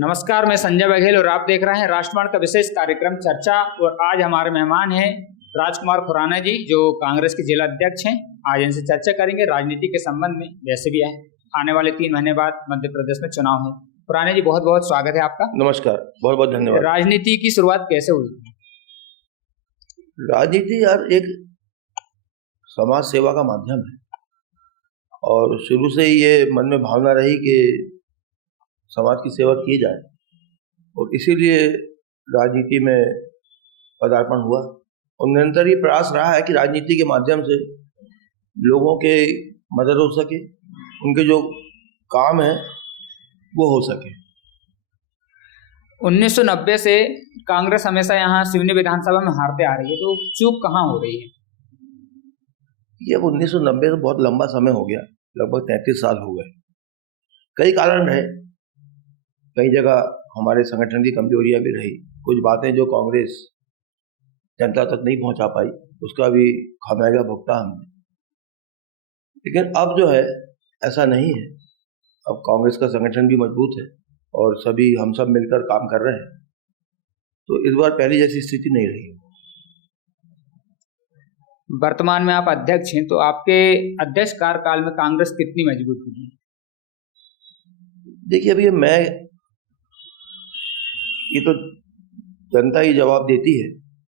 नमस्कार, मैं संजय बघेल और आप देख रहे हैं राष्ट्रवाद का विशेष कार्यक्रम चर्चा। और आज हमारे मेहमान हैं राजकुमार खुराना जी, जो कांग्रेस के जिला अध्यक्ष हैं। आज इनसे चर्चा करेंगे राजनीति के संबंध में। वैसे भी है, आने वाले 3 महीने बाद मध्य प्रदेश में चुनाव है। खुराना जी, बहुत बहुत स्वागत है आपका। नमस्कार, बहुत बहुत धन्यवाद। राजनीति की शुरुआत कैसे हुई? राजनीति यार एक समाज सेवा का माध्यम है और शुरू से ही ये मन में भावना रही कि समाज की सेवा की जाए और इसीलिए राजनीति में पदार्पण हुआ। और निरंतर ये प्रयास रहा है कि राजनीति के माध्यम से लोगों के मदद हो सके, उनके जो काम है वो हो सके। 1990 से कांग्रेस हमेशा यहाँ सिवनी विधानसभा में हारते आ रही है, तो चूक कहाँ हो रही है? ये 1990 से बहुत लंबा समय हो गया, लगभग 33 साल हो गए। कई कारण रहे, कई जगह हमारे संगठन की कमजोरियां भी रही, कुछ बातें जो कांग्रेस जनता तक नहीं पहुंचा पाई उसका भी खामियाजा भुगता हमने। लेकिन अब जो है ऐसा नहीं है, अब कांग्रेस का संगठन भी मजबूत है और हम सब मिलकर काम कर रहे हैं, तो इस बार पहली जैसी स्थिति नहीं रही। वर्तमान में आप अध्यक्ष हैं, तो आपके अध्यक्ष कार्यकाल में कांग्रेस कितनी मजबूत हुई? देखिए, अभी ये तो जनता ही जवाब देती है।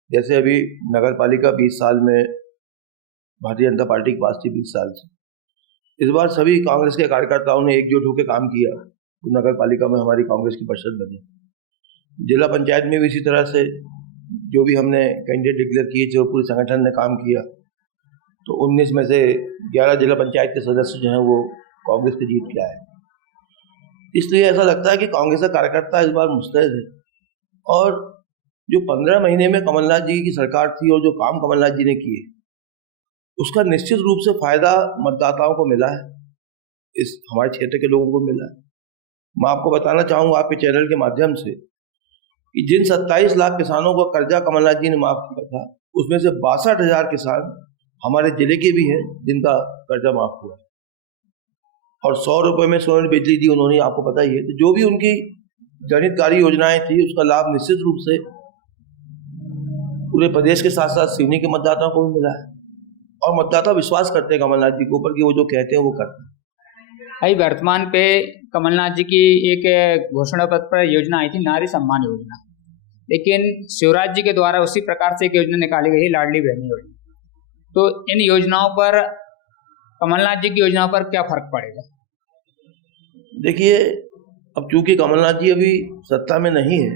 जैसे अभी नगर पालिका 20 साल में भारतीय जनता पार्टी के पास थी, 20 साल से। इस बार सभी कांग्रेस के कार्यकर्ताओं ने एकजुट होकर काम किया, तो नगर पालिका में हमारी कांग्रेस की परिषद बनी। जिला पंचायत में भी इसी तरह से जो भी हमने कैंडिडेट डिक्लेयर किए थे वो पूरे संगठन ने काम किया, तो 19 में से 11 जिला पंचायत के सदस्य जो हैं वो कांग्रेस के जीत के आए। इसलिए ऐसा लगता है कि कांग्रेस का कार्यकर्ता इस बार मुस्तैद है। और जो 15 महीने में कमलनाथ जी की सरकार थी और जो काम कमलनाथ जी ने किए, उसका निश्चित रूप से फायदा मतदाताओं को मिला है, इस हमारे क्षेत्र के लोगों को मिला है। मैं आपको बताना चाहूँगा आपके चैनल के माध्यम से कि जिन 27 लाख किसानों को कर्जा कमलनाथ जी ने माफ किया था, उसमें से 62,000 किसान हमारे जिले के भी हैं जिनका कर्जा माफ हुआ। और 100 रुपये में 100 यूनिट बिजली दी उन्होंने, आपको पता ही है। तो जो भी उनकी जनहितकारी योजनाएं थी उसका लाभ निश्चित रूप से पूरे प्रदेश के साथ साथ सिवनी के मतदाताओं को भी मिला है। और मतदाता विश्वास करते हैं कमलनाथ जी के ऊपर कि वो जो कहते हैं वो करते हैं। अभी वर्तमान पे कमलनाथ जी की एक घोषणा पत्र पर योजना आई थी, नारी सम्मान योजना, लेकिन शिवराज जी के द्वारा उसी प्रकार से एक योजना निकाली गई, लाडली बहन योजना। तो इन योजनाओं पर, कमलनाथ जी की योजनाओं पर क्या फर्क पड़ेगा? देखिए, अब चूंकि कमलनाथ जी अभी सत्ता में नहीं है,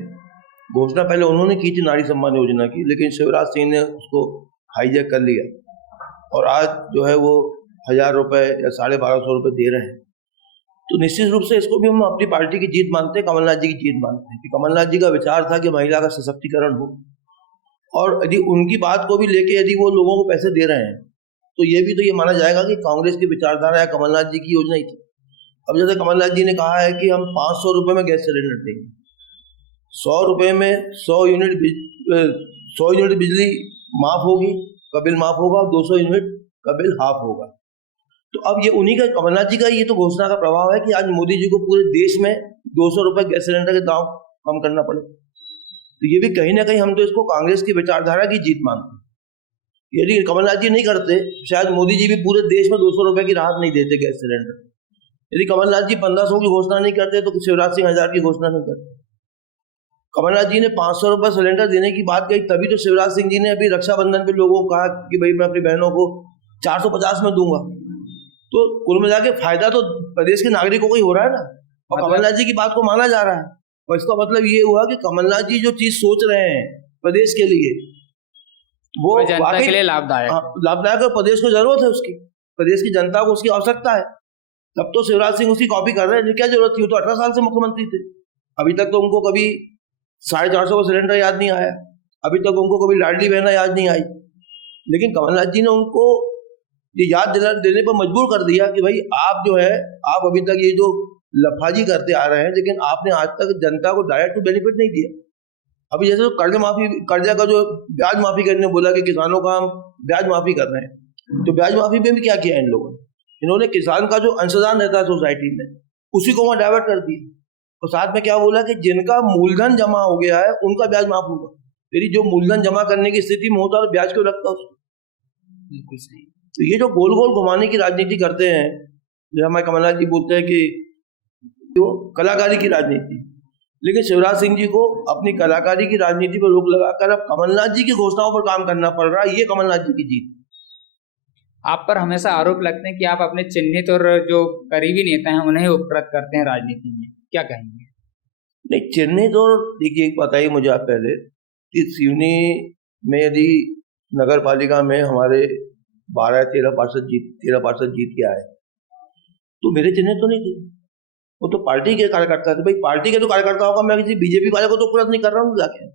घोषणा पहले उन्होंने की थी नारी सम्मान योजना की, लेकिन शिवराज सिंह ने उसको हाईजैक कर लिया और आज जो है वो 1,000 रुपये या 1,250 रुपये दे रहे हैं। तो निश्चित रूप से इसको भी हम अपनी पार्टी की जीत मानते हैं, कमलनाथ जी की जीत मानते हैं कि कमलनाथ जी का विचार था कि महिला का सशक्तिकरण हो। और यदि उनकी बात को भी लेके यदि वो लोगों को पैसे दे रहे हैं, तो ये भी तो ये माना जाएगा कि कांग्रेस की विचारधारा या कमलनाथ जी की योजना ही थी। अब जैसे कमलनाथ जी ने कहा है कि हम 500 रुपये में गैस सिलेंडर देंगे, 100 रुपये में 100 यूनिट बिजली माफ होगी, का बिल माफ होगा, 200 यूनिट का बिल हाफ होगा। तो अब ये उन्हीं का, कमलनाथ जी का ये तो घोषणा का प्रभाव है कि आज मोदी जी को पूरे देश में 200 रुपये गैस सिलेंडर के दाम कम करना पड़े। तो ये भी कहीं ना कहीं हम तो इसको कांग्रेस की विचारधारा की जीत मानते हैं। यदि कमलनाथ जी नहीं करते, शायद मोदी जी भी पूरे देश में 200 रुपये की राहत नहीं देते गैस सिलेंडर। यदि कमलनाथ जी 1500 की घोषणा नहीं करते तो शिवराज सिंह 1000 की घोषणा नहीं करते। कमलनाथ जी ने 500 रुपये सिलेंडर देने की बात कही, तभी तो शिवराज सिंह जी ने अभी रक्षाबंधन पे लोगों को कहा कि भाई मैं अपनी बहनों को 450 में दूंगा। तो कुल मिला के फायदा तो प्रदेश के नागरिकों को ही हो रहा है ना, और कमलनाथ जी की बात को माना जा रहा है। और इसका मतलब ये हुआ कि कमलनाथ जी जो चीज सोच रहे हैं प्रदेश के लिए, वो जनता के लिए लाभदायक है। प्रदेश को जरूरत है उसकी, प्रदेश की जनता को उसकी आवश्यकता है। तब तो शिवराज सिंह उसकी कॉपी कर रहे हैं, क्या जरूरत थी? वो तो 18 साल से मुख्यमंत्री थे, अभी तक तो उनको कभी 450 का सिलेंडर याद नहीं आया, अभी तक उनको कभी लाडली बहना याद नहीं आई। लेकिन कमलनाथ जी ने उनको ये याद देने पर मजबूर कर दिया कि भाई आप जो है, आप अभी तक ये जो लफाजी करते आ रहे हैं, लेकिन आपने आज तक जनता को डायरेक्ट बेनिफिट नहीं दिया। अभी जैसे कर्जा का जो ब्याज माफी करने बोला कि किसानों का हम ब्याज माफी कर रहे हैं, तो ब्याज माफी में भी क्या किया इन लोगों ने? इन्होंने किसान का जो अंशदान रहता है सोसाइटी में, उसी को वहां डाइवर्ट कर दिया। तो साथ में क्या बोला कि जिनका मूलधन जमा हो गया है उनका ब्याज माफ होगा। यदि जो मूलधन जमा करने की स्थिति में होता है तो ब्याज क्यों लगता उसको? बिल्कुल सही। तो ये जो गोल गोल घुमाने की राजनीति करते हैं, जो हमारे कमलनाथ जी बोलते हैं कि जो कलाकारी की राजनीति, लेकिन शिवराज सिंह जी को अपनी कलाकारी की राजनीति पर रोक लगाकर अब कमलनाथ जी की घोषणाओं पर काम करना पड़ रहा है। ये कमलनाथ जी की जीत। आप पर हमेशा आरोप लगते हैं कि आप अपने चिन्हित और जो करीबी नेता हैं उन्हें उपकृत करते हैं राजनीति में, क्या कहेंगे? नहीं, चिन्हित और देखिए एक बताइए मुझे आप पहले कि सिवनी में यदि नगर पालिका में हमारे 12-13 पार्षद जीत के आए तो मेरे चिन्हित तो नहीं थे, वो तो पार्टी के कार्यकर्ता थे। भाई पार्टी के तो कार्यकर्ताओं का मैं किसी बीजेपी वाले को तो उपलब्ध नहीं कर रहा हूँ जाके।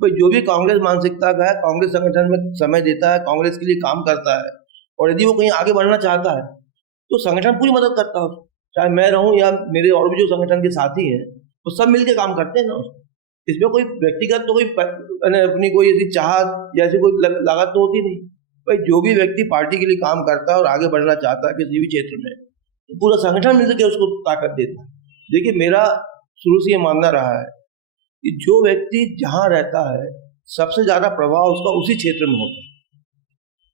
भाई जो भी कांग्रेस मानसिकता का है, कांग्रेस संगठन में समय देता है, कांग्रेस के लिए काम करता है, और यदि वो कहीं आगे बढ़ना चाहता है तो संगठन पूरी मदद करता है। चाहे मैं रहूं या मेरे और भी जो संगठन के साथी हैं तो सब मिलकर काम करते हैं ना। इसमें कोई व्यक्तिगत तो कोई अपनी कोई ऐसी चाहत या ऐसी कोई लागत तो होती नहीं। भाई जो भी व्यक्ति पार्टी के लिए काम करता है और आगे बढ़ना चाहता है किसी भी क्षेत्र में, तो पूरा संगठन मिलकर उसको ताकत देता है। देखिए मेरा शुरू से ये मानना रहा है कि जो व्यक्ति जहां रहता है सबसे ज्यादा प्रभाव उसका उसी क्षेत्र में होता है।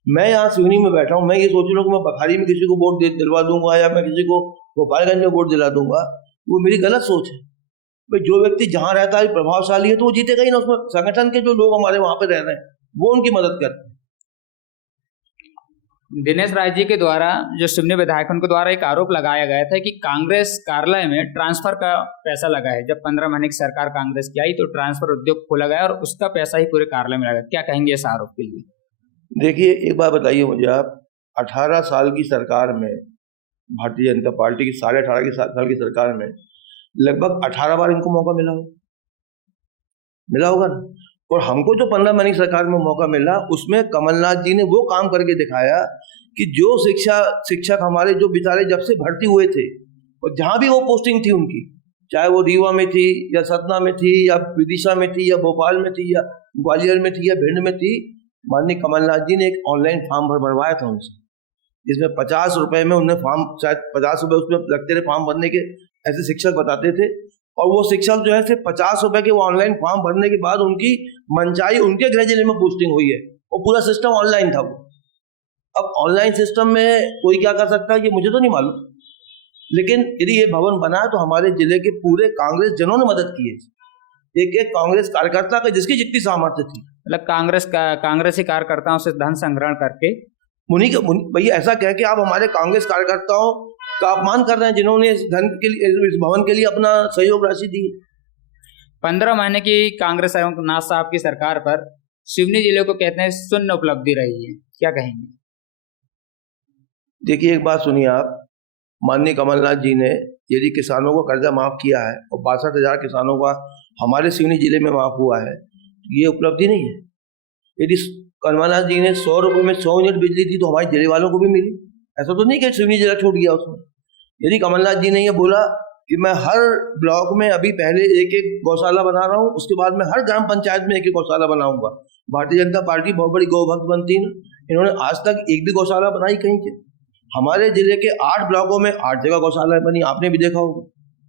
मैं यहाँ सिवनी में बैठा हूँ, मैं ये सोच रहा हूँ कि मैं बखारी में किसी को वोट दिलवा दूंगा या मैं किसी को गोपालगंज में वोट दिला दूंगा, वो मेरी गलत सोच है। भाई जो व्यक्ति जहां रहता है प्रभावशाली है तो वो जीतेगा ही ना। उसमें संगठन के जो लोग हमारे वहां पे रह रहे हैं वो उनकी मदद करते हैं। दिनेश राय जी के द्वारा, जो सिवनी विधायक, उनके द्वारा एक आरोप लगाया गया था कि कांग्रेस कार्यालय में ट्रांसफर का पैसा लगा है। जब 15 महीने की सरकार कांग्रेस की आई तो ट्रांसफर उद्योग खोला गया और उसका पैसा ही पूरे कार्यालय में लगा। क्या कहेंगे इस आरोप के लिए? देखिए एक बात बताइए मुझे आप, 18 साल की सरकार में, भारतीय जनता पार्टी की 18.5 साल की सरकार में लगभग 18 बार इनको मौका मिला होगा ना। और हमको जो 15 महीने की सरकार में मौका मिला उसमें कमलनाथ जी ने वो काम करके दिखाया कि जो शिक्षक हमारे जो बेचारे जब से भर्ती हुए थे और जहां भी वो पोस्टिंग थी उनकी, चाहे वो रीवा में थी या सतना में थी या विदिशा में थी या भोपाल में थी या ग्वालियर में थी या भिंड में थी, माननीय कमलनाथ जी ने एक ऑनलाइन फॉर्म भरवाया था उनसे, जिसमें 50 रुपए में उन्हें फॉर्म, शायद 50 रुपए उसमें लगते थे फॉर्म भरने के, ऐसे शिक्षक बताते थे। और वो शिक्षक जो है सिर्फ 50 रुपए के वो ऑनलाइन फॉर्म भरने के बाद उनकी मनचाही उनके गृह जिले में पोस्टिंग हुई है। वो पूरा सिस्टम ऑनलाइन था वो। अब ऑनलाइन सिस्टम में कोई क्या कर सकता है ये मुझे तो नहीं मालूम, लेकिन यदि ये भवन बना तो हमारे जिले के पूरे कांग्रेस जनों ने मदद की है, एक एक कांग्रेस कार्यकर्ता का जिसकी जितनी सामर्थ्य थी। मतलब कांग्रेसी कार्यकर्ताओं से धन संग्रहण करके भैया ऐसा कह के आप हमारे कांग्रेस कार्यकर्ताओं का अपमान कर रहे हैं जिन्होंने इस भवन के लिए अपना सहयोग राशि दी। 15 महीने की कांग्रेस नाथ साहब की सरकार पर सिवनी जिले को कहते हैं शून्य उपलब्धि रही है, क्या कहेंगे? देखिए एक बात सुनिए आप, माननीय कमलनाथ जी ने यदि किसानों को कर्जा माफ किया है और 62,000 किसानों का हमारे सिवनी जिले में माफ हुआ है, ये उपलब्धि नहीं है। यदि कमलनाथ जी ने 100 रुपए में 100 यूनिट बिजली दी तो हमारे जिले वालों को भी मिली। ऐसा तो नहीं कि सिवनी जिला छूट गया उसमें। यदि कमलनाथ जी ने ये बोला कि मैं हर ब्लॉक में अभी पहले एक एक गौशाला बना रहा हूँ, उसके बाद मैं हर ग्राम पंचायत में एक एक गौशाला बनाऊंगा। भारतीय जनता पार्टी बहुत बड़ी गौभक्त बनती है, इन्होंने आज तक एक भी गौशाला बनाई कहीं के? हमारे जिले के 8 ब्लॉकों में 8 जगह गौशाला बनी, आपने भी देखा होगा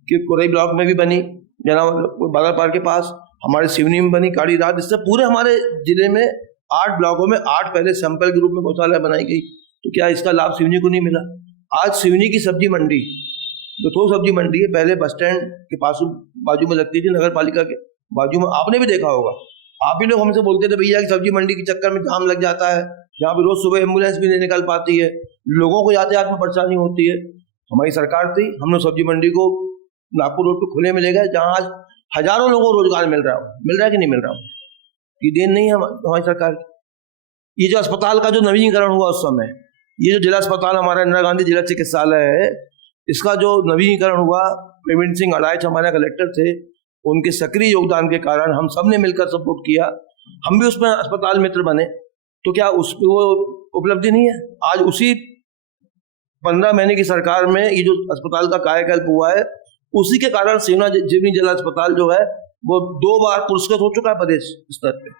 कि कुरई ब्लॉक में भी बनी, बागलपार के पास, हमारे सिवनी में बनी, काड़ी रात। इससे पूरे हमारे जिले में 8 ब्लॉकों में 8 पहले सैंपल के रूप में गौशाला बनाई गई। तो क्या इसका लाभ सिवनी को नहीं मिला? आज सिवनी की सब्जी मंडी, जो थोक सब्जी मंडी है, पहले बस स्टैंड के पास बाजू में लगती थी, नगर पालिका के बाजू में, आपने भी देखा होगा। आप ही लोग हमसे बोलते थे भैया कि सब्जी मंडी के चक्कर में जाम लग जाता है, जहाँ पे रोज सुबह एम्बुलेंस भी नहीं निकल पाती है, लोगों को यातायात में परेशानी होती है। हमारी सरकार थी, हमने सब्जी मंडी को नागपुर रोड पे खुले में ले गए, जहाँ आज हजारों लोगों को रोजगार मिल रहा है कि नहीं मिल रहा? ये देन नहीं है हमारी सरकार की। ये जो अस्पताल का जो नवीनीकरण हुआ उस समय, ये जो जिला अस्पताल हमारा इंदिरा गांधी जिला चिकित्सालय है, इसका जो नवीनीकरण हुआ, प्रवीण सिंह अड़ाइच हमारे कलेक्टर थे, उनके सक्रिय योगदान के कारण हम सब ने मिलकर सपोर्ट किया, हम भी उसमें अस्पताल मित्र बने। तो क्या उसमें वो उपलब्धि नहीं है? आज उसी 15 महीने की सरकार में ये जो अस्पताल का कायाकल्प हुआ है, उसी के कारण सिवनी जिला अस्पताल जो है वो 2 बार पुरस्कृत हो चुका है प्रदेश स्तर पे।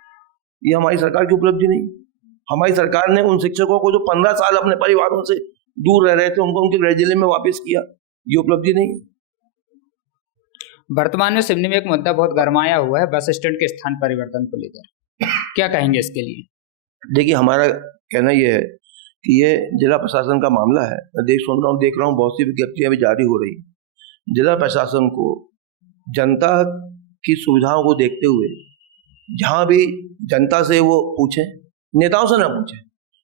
ये हमारी सरकार की उपलब्धि नहीं। हमारी सरकार ने उन शिक्षकों को जो 15 साल अपने परिवारों से दूर रह रहे थे, उनको उनके गृह जिले में वापस किया, ये उपलब्धि नहीं। वर्तमान में सिवनी में एक मुद्दा बहुत गरमाया हुआ है बस स्टैंड के स्थान परिवर्तन को लेकर, क्या कहेंगे इसके लिए? देखिए, हमारा कहना ये है कि ये जिला प्रशासन का मामला है। मैं देख रहा हूँ बहुत सी विज्ञप्तियां भी जारी हो रही। जिला प्रशासन को जनता की सुविधाओं को देखते हुए जहां भी जनता से वो पूछे, नेताओं से ना पूछे।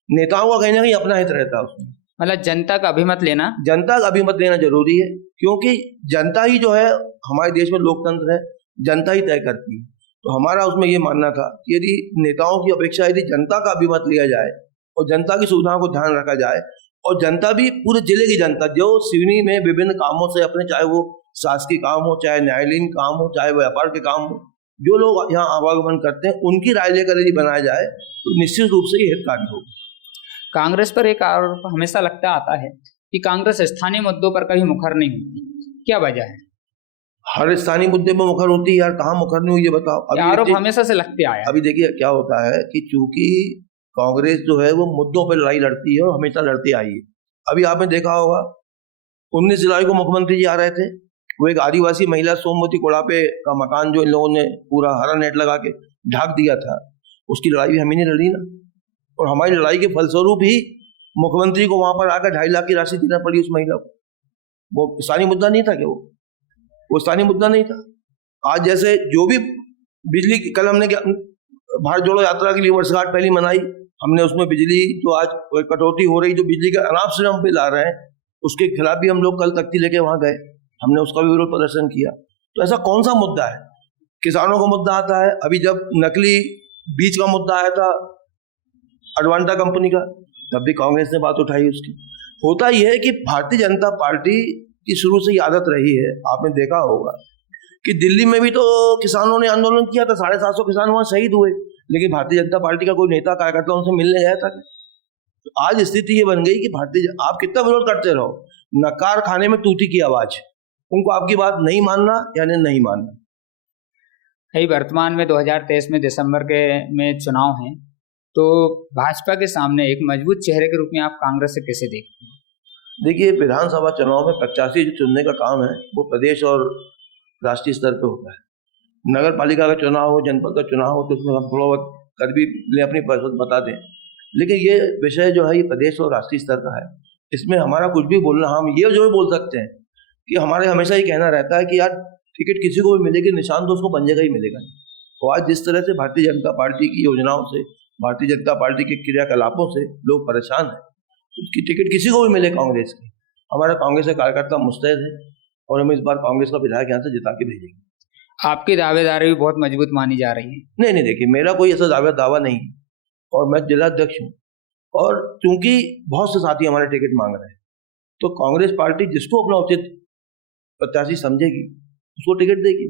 नेताओं का कहीं ना कहीं अपना हित रहता है उसमें, मतलब जनता का अभिमत लेना, जनता का अभिमत लेना जरूरी है, क्योंकि जनता ही जो है, हमारे देश में लोकतंत्र है, जनता ही तय करती है। तो हमारा उसमें ये मानना था कि यदि नेताओं की अपेक्षा यदि जनता का अभिमत लिया जाए और जनता की सुविधाओं को ध्यान रखा जाए, और जनता भी पूरे जिले की जनता जो सिवनी में विभिन्न कामों से अपने, चाहे वो शासकीय काम हो, चाहे न्यायालयीन काम हो, चाहे व्यापार के काम हो, जो लोग यहाँ आवागमन करते हैं उनकी राय लेकर यदि बनाया जाए तो निश्चित रूप से ये हितकारी होगा। कांग्रेस पर एक आरोप हमेशा लगता आता है कि कांग्रेस स्थानीय मुद्दों पर कभी मुखर नहीं होती, क्या वजह है? हर स्थानीय मुद्दे में मुखर होती है यार, कहाँ मुखर नहीं हुई ये बताओ। आरोप हमेशा से लगते आया। अभी देखिए क्या होता है कि चूंकि कांग्रेस जो है वो मुद्दों पर लड़ाई लड़ती है और हमेशा लड़ती आई है। अभी आपने देखा होगा 19 जुलाई को मुख्यमंत्री जी आ रहे थे, वो एक आदिवासी महिला सोमवती कोड़ापे का मकान जो इन लोगों ने पूरा हरा नेट लगा के ढक दिया था, उसकी लड़ाई भी हम ही ने लड़ी ना। और हमारी लड़ाई के फलस्वरूप ही मुख्यमंत्री को वहां पर आकर 2.5 लाख की राशि देना पड़ी उस महिला को। वो स्थानीय मुद्दा नहीं था क्या? वो स्थानीय मुद्दा नहीं था। आज जैसे जो भी बिजली, कल हमने भारत जोड़ो यात्रा के लिए वर्षगांठ पहली मनाई, हमने उसमें बिजली जो आज कटौती हो रही, जो बिजली का अनाप से हम बिल आ रहे हैं, उसके खिलाफ भी हम लोग कल तख्ती लेके वहां गए, हमने उसका भी विरोध प्रदर्शन किया। तो ऐसा कौन सा मुद्दा है? किसानों का मुद्दा आता है। अभी जब नकली बीज का मुद्दा आया था अडवांटा कंपनी का, तब भी कांग्रेस ने बात उठाई उसकी। होता यह है कि भारतीय जनता पार्टी की शुरू से ही आदत रही है, आपने देखा होगा कि दिल्ली में भी तो किसानों ने आंदोलन किया था, 750 किसान वहां शहीद हुए, लेकिन भारतीय जनता पार्टी का कोई नेता कार्यकर्ता उनसे मिलने गया था। तो आज स्थिति ये बन गई कि आप कितना विरोध करते रहो, नकार खाने में तूती की आवाज, उनको आपकी बात नहीं मानना यानी नहीं मानना। वर्तमान में 2023 में दिसंबर में चुनाव हैं, तो भाजपा के सामने एक मजबूत चेहरे के रूप में आप कांग्रेस से कैसे देखते हैं? देखिए, विधानसभा चुनाव में प्रत्याशी जो चुनने का काम है वो प्रदेश और राष्ट्रीय स्तर पे होता है। नगर पालिका का चुनाव हो, जनपद का चुनाव हो, तो उसमें हम थोड़ा बहुत कर भी ले अपनी परिषद बता दें, लेकिन ये विषय जो है ये प्रदेश और राष्ट्रीय स्तर का है। इसमें हमारा कुछ भी बोलना, हम ये जो भी बोल सकते हैं कि हमारे हमेशा ये कहना रहता है कि यार टिकट किसी को भी मिलेगी, निशान तो उसको पंजे का ही मिलेगा। तो आज जिस तरह से भारतीय जनता पार्टी की योजनाओं से, भारतीय जनता पार्टी के क्रियाकलापों से लोग परेशान हैं, उसकी टिकट किसी को भी मिले कांग्रेस की, हमारा कांग्रेस का कार्यकर्ता मुस्तैद है और हम इस बार कांग्रेस का विधायक यहाँ से जिता के भेजेंगे। आपकी दावेदारी भी बहुत मजबूत मानी जा रही है। नहीं, देखिए मेरा कोई ऐसा दावा नहीं और मैं जिलाध्यक्ष हूँ, और चूंकि बहुत से साथी हमारे टिकट मांग रहे हैं, तो कांग्रेस पार्टी जिसको अपना उचित प्रत्याशी समझेगी उसको टिकट देगी।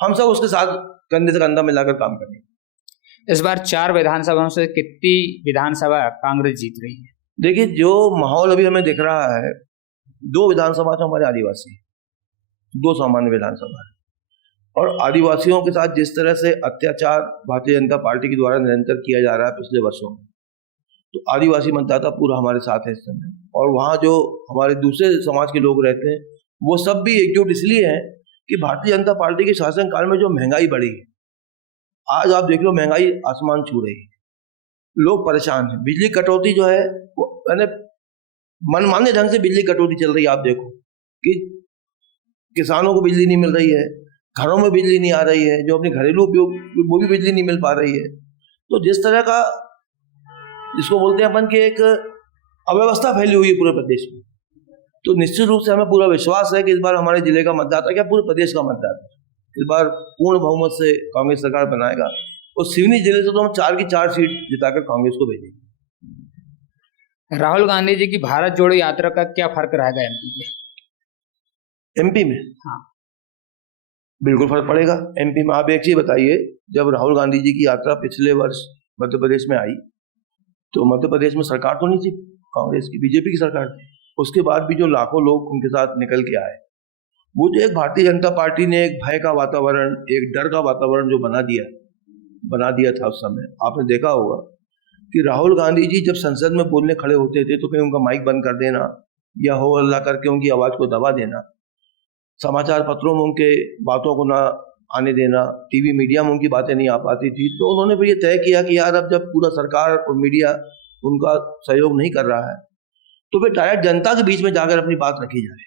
हम सब उसके साथ कंधे से कंधा मिलाकर काम करेंगे। इस बार 4 विधानसभाओं से कितनी विधानसभा कांग्रेस जीत रही है? देखिए, जो माहौल अभी हमें दिख रहा है, 2 विधानसभा तो हमारे आदिवासी, 2 सामान्य विधानसभा है, और आदिवासियों के साथ जिस तरह से अत्याचार भारतीय जनता पार्टी के द्वारा निरंतर किया जा रहा है पिछले वर्षों में, तो आदिवासी मतदाता पूरा हमारे साथ है इस समय। और वहाँ जो हमारे दूसरे समाज के लोग रहते हैं वो सब भी एकजुट इसलिए हैं कि भारतीय जनता पार्टी के शासनकाल में जो महंगाई बढ़ी है, आज आप देख लो महंगाई आसमान छू रही है, लोग परेशान हैं। बिजली कटौती जो है वो मैंने मनमाने ढंग से बिजली कटौती चल रही है। आप देखो कि किसानों को बिजली नहीं मिल रही है, घरों में बिजली नहीं आ रही है, जो अपने घरेलू उपयोग वो भी बिजली नहीं मिल पा रही है। तो जिस तरह का, जिसको बोलते हैं अपन कि एक अव्यवस्था फैली हुई है पूरे प्रदेश में, तो निश्चित रूप से हमें पूरा विश्वास है कि इस बार हमारे जिले का मतदाता, क्या पूरे प्रदेश का मतदाता, इस बार पूर्ण बहुमत से कांग्रेस सरकार बनाएगा और सिवनी जिले से तो हम 4 की 4 सीट जिताकर कांग्रेस को भेजेंगे। राहुल गांधी जी की भारत जोड़ो यात्रा का क्या फर्क रहेगा एमपी में? हाँ, बिल्कुल फर्क पड़ेगा। एमपी में आप एक चीज बताइए, जब राहुल गांधी जी की यात्रा पिछले वर्ष मध्य प्रदेश में आई, तो मध्य प्रदेश में सरकार तो नहीं थी कांग्रेस की, बीजेपी की सरकार थी। उसके बाद भी जो लाखों लोग उनके साथ निकल के आए, वो जो एक भारतीय जनता पार्टी ने एक भय का वातावरण, एक डर का वातावरण जो बना दिया था उस समय, आपने देखा होगा कि राहुल गांधी जी जब संसद में बोलने खड़े होते थे तो कहीं उनका माइक बंद कर देना या हो अल्लाह करके उनकी आवाज को दबा देना, समाचार पत्रों में उनके बातों को ना आने देना, टीवी मीडिया में उनकी बातें नहीं आ पाती थी, तो उन्होंने फिर ये तय किया कि यार अब जब पूरा सरकार और मीडिया उनका सहयोग नहीं कर रहा है तो फिर डायरेक्ट जनता के बीच में जाकर अपनी बात रखी जाए।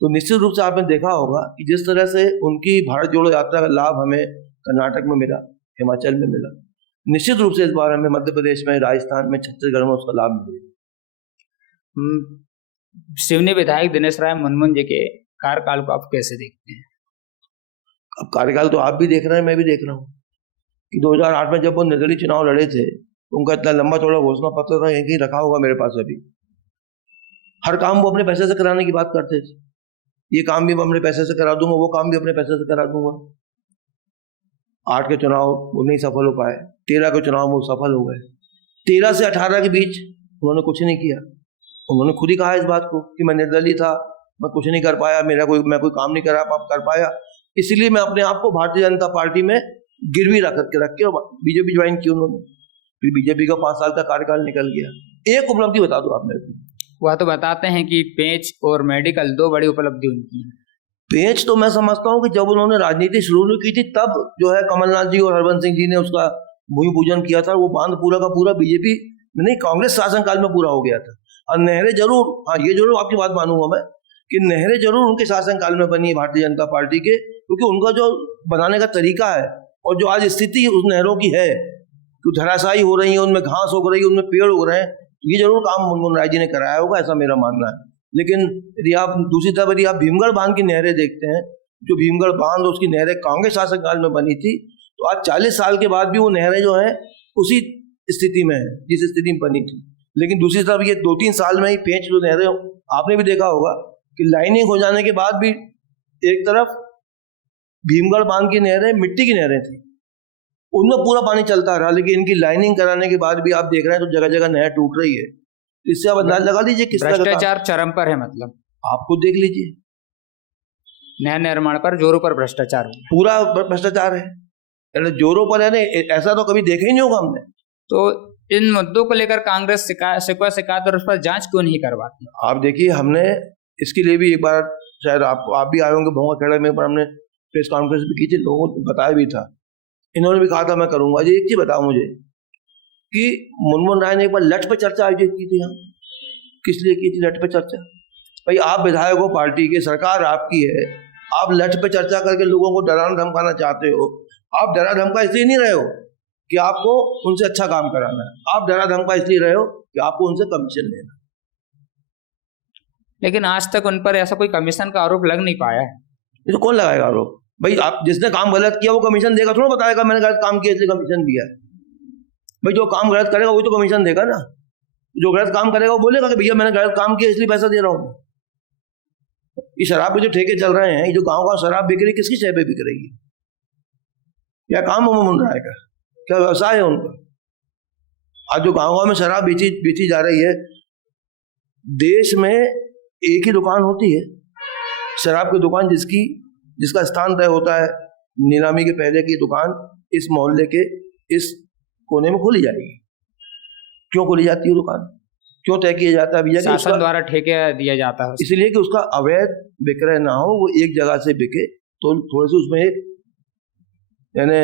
तो निश्चित रूप से आपने देखा होगा कि जिस तरह से उनकी भारत जोड़ो यात्रा का लाभ हमें कर्नाटक में मिला, हिमाचल में मिला, निश्चित रूप से इस बार हमें मध्य प्रदेश में, राजस्थान में, छत्तीसगढ़ में उसका लाभ मिलेगा। सिवनी विधायक दिनेश राय मुनमुन जी के कार्यकाल को आप कैसे देखते हैं? अब कार्यकाल तो आप भी देख रहे हैं, मैं भी देख रहा हूँ कि 2008 में जब वो निर्दलीय चुनाव लड़े थे, उनका इतना लंबा चौड़ा घोषणा पत्र था, यहीं रखा होगा मेरे पास अभी। हर काम वो अपने पैसे से कराने की बात करते थे, ये काम भी मैं अपने पैसे से करा दूंगा, वो काम भी अपने पैसे से करा दूंगा। 8 के चुनाव वो नहीं सफल हो पाए, 13 के चुनाव में वो सफल हो गए, 13 से 18 के बीच उन्होंने कुछ नहीं किया। उन्होंने खुद ही कहा इस बात को कि मैं निर्दलीय था, मैं कुछ नहीं कर पाया, मैं कोई काम नहीं कर पाया, इसलिए मैं अपने आप को भारतीय जनता पार्टी में गिरवी रख के और बीजेपी ज्वाइन की उन्होंने। फिर बीजेपी का 5 साल का कार्यकाल निकल गया। एक उपलब्धि बता दो आप मेरे को। वह तो बताते हैं कि पेंच और मेडिकल 2 बड़ी उपलब्धि उनकी है। पेंच तो मैं समझता हूँ कि जब उन्होंने राजनीति शुरू की थी तब जो है कमलनाथ जी और हरबंस सिंह जी ने उसका भूमि पूजन किया था। वो बांध पूरा का पूरा बीजेपी नहीं, कांग्रेस शासनकाल में पूरा हो गया था। और नहरें जरूर, हाँ ये जरूर आपकी बात मानूंगा मैं कि नहरें जरूर उनके शासनकाल में बनी है भारतीय जनता पार्टी के, क्योंकि उनका जो बनाने का तरीका है और जो आज स्थिति उस नहरों की है, जो धराशायी हो रही है, उनमें घास उग रही है, उनमें पेड़ उग रहे हैं, ये जरूर काम मुनमुन राय जी ने कराया होगा, ऐसा मेरा मानना है। लेकिन यदि आप दूसरी तरफ यदि आप भीमगढ़ बांध की नहरें देखते हैं, जो भीमगढ़ बांध उसकी नहरें कांग्रेस शासनकाल में बनी थी, तो आज 40 साल के बाद भी वो नहरें जो है उसी स्थिति में है जिस स्थिति में बनी थी। लेकिन दूसरी तरफ ये 2-3 साल में ही पेंच जो नहरें, आपने भी देखा होगा कि लाइनिंग हो जाने के बाद भी एक तरफ भीमगढ़ बांध की नहरें मिट्टी की नहरें थी, उनमें पूरा पानी चलता रहा, लेकिन इनकी लाइनिंग कराने के बाद भी आप देख रहे हैं तो जगह जगह नहर टूट रही है। इससे आप अंदाज लगा लीजिए किस तरह का भ्रष्टाचार चरम पर है। मतलब आप खुद देख लीजिए, नहर निर्माण पर जोरों पर भ्रष्टाचार है, पूरा भ्रष्टाचार है, जोरों पर है। नहीं, ऐसा तो कभी देखा ही नहीं होगा हमने। तो इन मुद्दों को लेकर कांग्रेस शिकायत और उस पर जांच क्यों नहीं करवाती? आप देखिए, हमने इसके लिए भी एक बार, शायद आप भी आए होंगे भोंगा खेड़ा में, पर हमने प्रेस कॉन्फ्रेंस भी की थी, लोगों को बताया भी था, इन्होंने भी कहा था मैं करूंगा। जी एक चीज बताओ मुझे कि मुनमुन राय ने एक बार लठ पे चर्चा आयोजित की थी, हम किस लिए की थी लठ पे चर्चा? भाई आप विधायक हो पार्टी के, सरकार आपकी है, आप लठ पे चर्चा करके लोगों को डराना धमकाना चाहते हो। आप डरा धमका इसलिए नहीं रहे हो कि आपको उनसे अच्छा काम कराना है, आप डरा धमका इसलिए रहे हो कि आपको उनसे कमीशन लेना। लेकिन आज तक उन पर ऐसा कोई कमीशन का आरोप लग नहीं पाया है। ये तो कौन लगाएगा आरोप? भाई आप जिसने काम गलत किया वो कमीशन देगा, थोड़ा बताएगा मैंने गलत काम किया इसलिए कमीशन दिया है। भाई जो काम गलत करेगा वही तो कमीशन देगा ना। जो गलत काम करेगा वो बोलेगा कि भैया मैंने गलत काम किया इसलिए पैसा दे रहा हूँ। ये शराब के जो ठेके चल रहे हैं, ये जो गाँव गाँव शराब बिक रही, किसकी शय पे बिक रही है? क्या काम मुनमुन राय का? क्या व्यवसाय है उनका? आज जो गाँव गाँव में शराब बेची जा रही है, देश में एक ही दुकान होती है शराब की दुकान, जिसका स्थान तय होता है नीलामी के पहले की दुकान इस मोहल्ले के इस कोने में खोली जाएगी। क्यों खोली जाती है दुकान? क्यों तय किया जाता है भैया? शासन द्वारा ठेके दिया जाता है इसलिए कि उसका अवैध विक्रय ना हो, वो एक जगह से बिके, तो थोड़े से उसमें एक यानी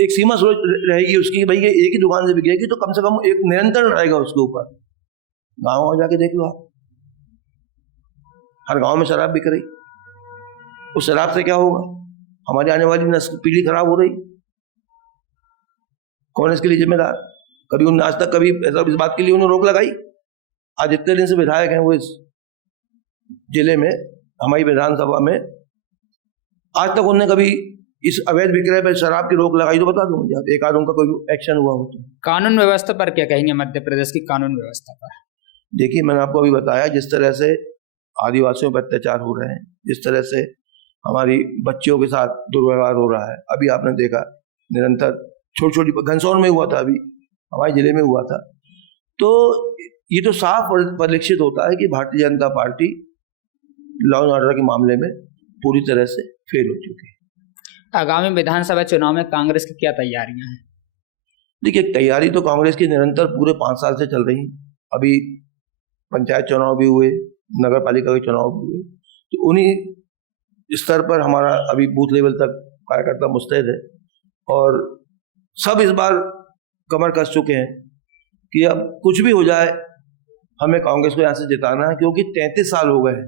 एक सीमा रहेगी उसकी, भाई ये एक ही दुकान से बिकेगी तो कम से कम एक नियंत्रण रहेगा उसके ऊपर। गाँव गाँव जाके देख लो आप, हर गांव में शराब बिक रही, उस शराब से क्या होगा? हमारी आने वाली नस्ल पीढ़ी खराब हो रही। कौन इसके लिए जिम्मेदार? कभी उन्होंने आज तक कभी ऐसा इस बात के लिए उन्होंने रोक लगाई? आज इतने दिन से विधायक हैं वो इस जिले में, हमारी विधानसभा में, आज तक उन्होंने कभी इस अवैध विक्रय पर शराब की रोक लगाई? तो बता दो मुझे, एक आध उनका कोई एक्शन हुआ हो तो। कानून व्यवस्था पर क्या कहेंगे? मध्य प्रदेश की कानून व्यवस्था पर देखिए, मैंने आपको अभी बताया जिस तरह से आदिवासियों पर अत्याचार हो रहे हैं, जिस तरह से हमारी बच्चियों के साथ दुर्व्यवहार हो रहा है, अभी आपने देखा निरंतर छोटी घनसौर में हुआ था, अभी हमारे जिले में हुआ था, तो ये तो साफ परिलक्षित होता है कि Bharatiya Janata party law and order के मामले में पूरी तरह से फेल हो चुकी है। आगामी विधानसभा चुनाव में कांग्रेस की क्या तैयारियां हैं? देखिए, तैयारी तो कांग्रेस की निरंतर पूरे 5 साल से चल रही है। अभी पंचायत चुनाव भी हुए, नगर पालिका के चुनाव भी हुए, तो उन्हीं स्तर पर हमारा अभी बूथ लेवल तक कार्यकर्ता मुस्तैद है और सब इस बार कमर कस चुके हैं कि अब कुछ भी हो जाए हमें कांग्रेस को यहाँ से जिताना है, क्योंकि 33 साल हो गए हैं।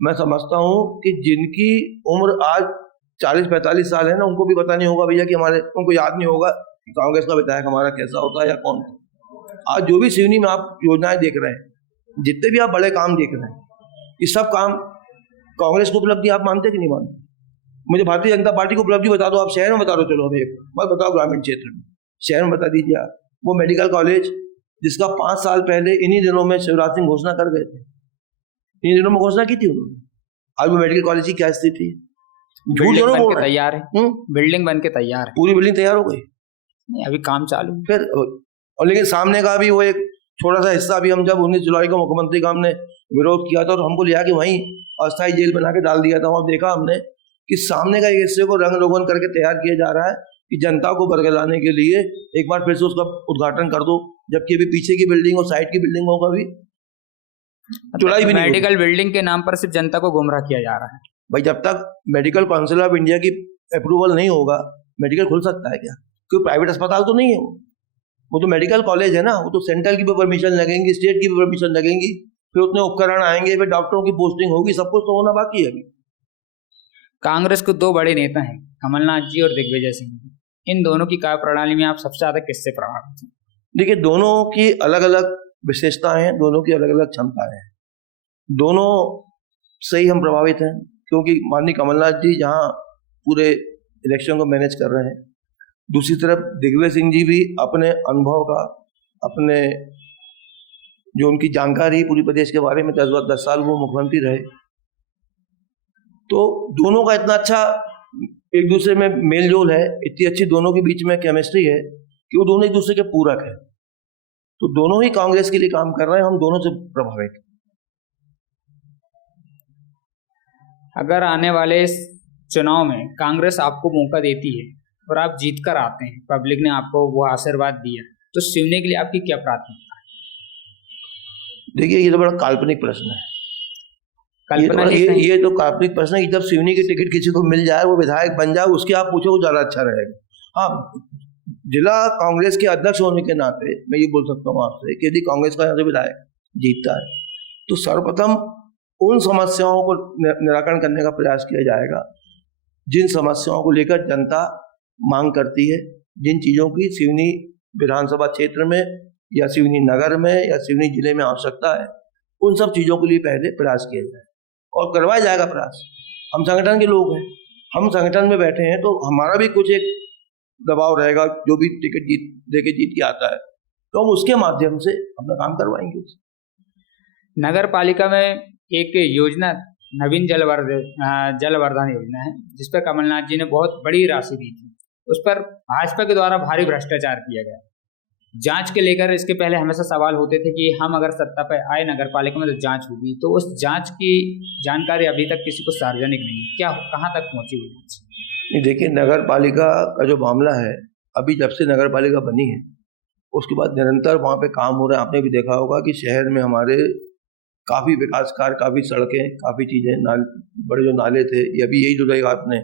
मैं समझता हूँ कि जिनकी उम्र आज 40-45 साल है ना, उनको भी पता नहीं होगा भैया कि उनको याद नहीं होगा कि कांग्रेस का विधायक हमारा कैसा होता है या कौन था। आज जो भी सिवनी में आप योजनाएं देख रहे हैं, जितने भी आप बड़े काम देख रहे हैं, ये सब काम कांग्रेस की उपलब्धि आप मानते कि नहीं मानते? मुझे भारतीय जनता पार्टी की उपलब्धि बता दो, आप शहर में बता दो, चलो हमें मत बताओ ग्रामीण क्षेत्र में, शहर में बता दीजिए आप। वो मेडिकल कॉलेज जिसका 5 साल पहले इन्हीं दिनों में शिवराज सिंह घोषणा कर गए थे, इन्हीं दिनों में घोषणा की थी उन्होंने। आज वो मेडिकल कॉलेज की क्या स्थिति है? झूठ जरूर बोल रहे हैं। तैयार है, बिल्डिंग बन के तैयार है, पूरी बिल्डिंग तैयार हो गई, अभी काम चालू फिर। और लेकिन सामने का भी वो एक छोटा सा हिस्सा भी, हम जब 19 जुलाई को मुख्यमंत्री का हमने विरोध किया था तो हमको लिया कि वहीं अस्थायी जेल बना के डाल दिया था। वहां देखा हमने कि सामने का एक हिस्से को रंग रोगन करके तैयार किया जा रहा है कि जनता को बरगलाने के लिए एक बार फिर से उसका उद्घाटन कर दो, जबकि अभी पीछे की बिल्डिंग और साइड की बिल्डिंगों का भी चौड़ाई भी नहीं। मेडिकल बिल्डिंग के नाम पर सिर्फ जनता को गुमराह किया जा रहा है। भाई जब तक मेडिकल काउंसिल ऑफ इंडिया की अप्रूवल नहीं होगा मेडिकल खुल सकता है क्या? क्योंकि प्राइवेट अस्पताल तो नहीं है, वो तो मेडिकल कॉलेज है ना। वो तो सेंट्रल की भी परमिशन लगेंगी, स्टेट की भी परमिशन लगेंगी, फिर उतने उपकरण आएंगे, फिर डॉक्टरों की पोस्टिंग होगी, सब कुछ तो होना बाकी है अभी। कांग्रेस के 2 बड़े नेता हैं, कमलनाथ जी और दिग्विजय सिंह जी। इन दोनों की कार्य प्रणाली में आप सबसे ज्यादा किससे प्रभावित हैं? देखिए, दोनों की अलग अलग विशेषताएं हैं, दोनों की अलग अलग क्षमताएं हैं, दोनों से ही हम प्रभावित हैं। क्योंकि माननीय कमलनाथ जी जहां पूरे इलेक्शन को मैनेज कर रहे हैं, दूसरी तरफ दिग्विजय सिंह जी भी अपने अनुभव का, अपने जो उनकी जानकारी पूरी प्रदेश के बारे में, 10 साल वो मुख्यमंत्री रहे, तो दोनों का इतना अच्छा एक दूसरे में मेल जोल है, इतनी अच्छी दोनों के बीच में केमिस्ट्री है कि वो दोनों एक दूसरे के पूरक है। तो दोनों ही कांग्रेस के लिए काम कर रहे हैं, हम दोनों से प्रभावित। अगर आने वाले इस चुनाव में कांग्रेस आपको मौका देती है और आप जीत कर आते हैं, पब्लिक ने आपको वो आशीर्वाद दिया, तो सिवनी के लिए आपकी क्या प्राथमिकता है? देखिए, ये तो बड़ा काल्पनिक प्रश्न है। ये तो काल्पनिक प्रश्न है कि जब सिवनी की टिकट किसी को मिल जाए, वो विधायक बन जाए, उसके आप पूछो वो ज्यादा अच्छा रहेगा। हाँ, जिला कांग्रेस के अध्यक्ष होने के नाते मैं ये बोल सकता हूँ आपसे कि यदि कांग्रेस का यहाँ से विधायक जीतता है तो सर्वप्रथम उन समस्याओं को निराकरण करने का प्रयास किया जाएगा जिन समस्याओं को लेकर जनता मांग करती है, जिन चीजों की सिवनी विधानसभा क्षेत्र में या सिवनी नगर में या सिवनी जिले में आवश्यकता है, उन सब चीजों के लिए पहले प्रयास किया जाए और करवाया जाएगा प्रयास। हम संगठन के लोग हैं, हम संगठन में बैठे हैं, तो हमारा भी कुछ एक दबाव रहेगा। जो भी टिकट दे के जीत के आता है तो हम उसके माध्यम से अपना काम करवाएंगे। नगर पालिका में एक योजना नवीन जलवर्धन योजना है, जिस पर कमलनाथ जी ने बहुत बड़ी राशि दी थी। उस पर भाजपा के द्वारा भारी भ्रष्टाचार किया गया। जांच के लेकर इसके पहले हमेशा सवाल होते थे कि हम अगर सत्ता पर आए नगर पालिका में तो जांच होगी, तो उस जांच की जानकारी अभी तक किसी को सार्वजनिक नहीं, क्या कहाँ तक पहुंची हुई जांच? नहीं, देखिए, नगर पालिका का जो मामला है, अभी जब से नगर पालिका बनी है उसके बाद निरंतर वहाँ पे काम हो रहा है। आपने भी देखा होगा कि शहर में हमारे काफी विकास कार्य, काफी सड़कें, काफी चीजें, बड़े जो नाले थे, ये भी यही जो रहेगा आपने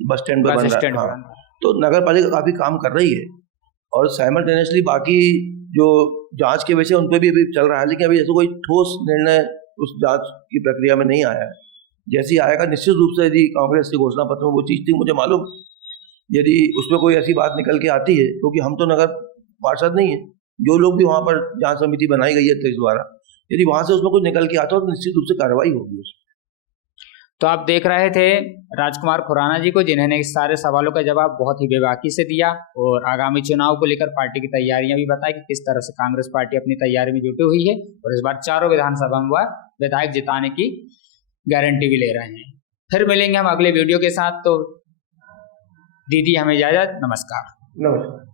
बस स्टैंड पर बन रहा है। तो नगर पालिका काफी काम कर रही है और साइमल्टेनियसली बाकी जो जांच के विषय उन पर भी अभी चल रहा है, लेकिन अभी ऐसा कोई ठोस निर्णय उस जांच की प्रक्रिया में नहीं आया है। जैसी आएगा निश्चित रूप से, यदि कांग्रेस के घोषणा पत्र में वो चीज थी, मुझे मालूम, यदि उसमें कोई ऐसी बात निकल के आती है, क्योंकि हम तो नगर पार्षद नहीं है, जो लोग भी वहां पर जांच समिति बनाई गई है अध्यक्ष द्वारा, यदि वहां से उसमें कुछ निकल के आता हो तो निश्चित रूप से कार्रवाई होगी उसमें। तो आप देख रहे थे राजकुमार खुराना जी को, जिन्होंने इस सारे सवालों का जवाब बहुत ही बेबाकी से दिया और आगामी चुनाव को लेकर पार्टी की तैयारियां भी बताई कि किस तरह से कांग्रेस पार्टी अपनी तैयारी में जुटी हुई है और इस बार 4 विधानसभा में विधायक जिताने की गारंटी भी ले रहे हैं। फिर मिलेंगे हम अगले वीडियो के साथ, तो दीदी हमें इजाजत, नमस्कार। नमस्कार।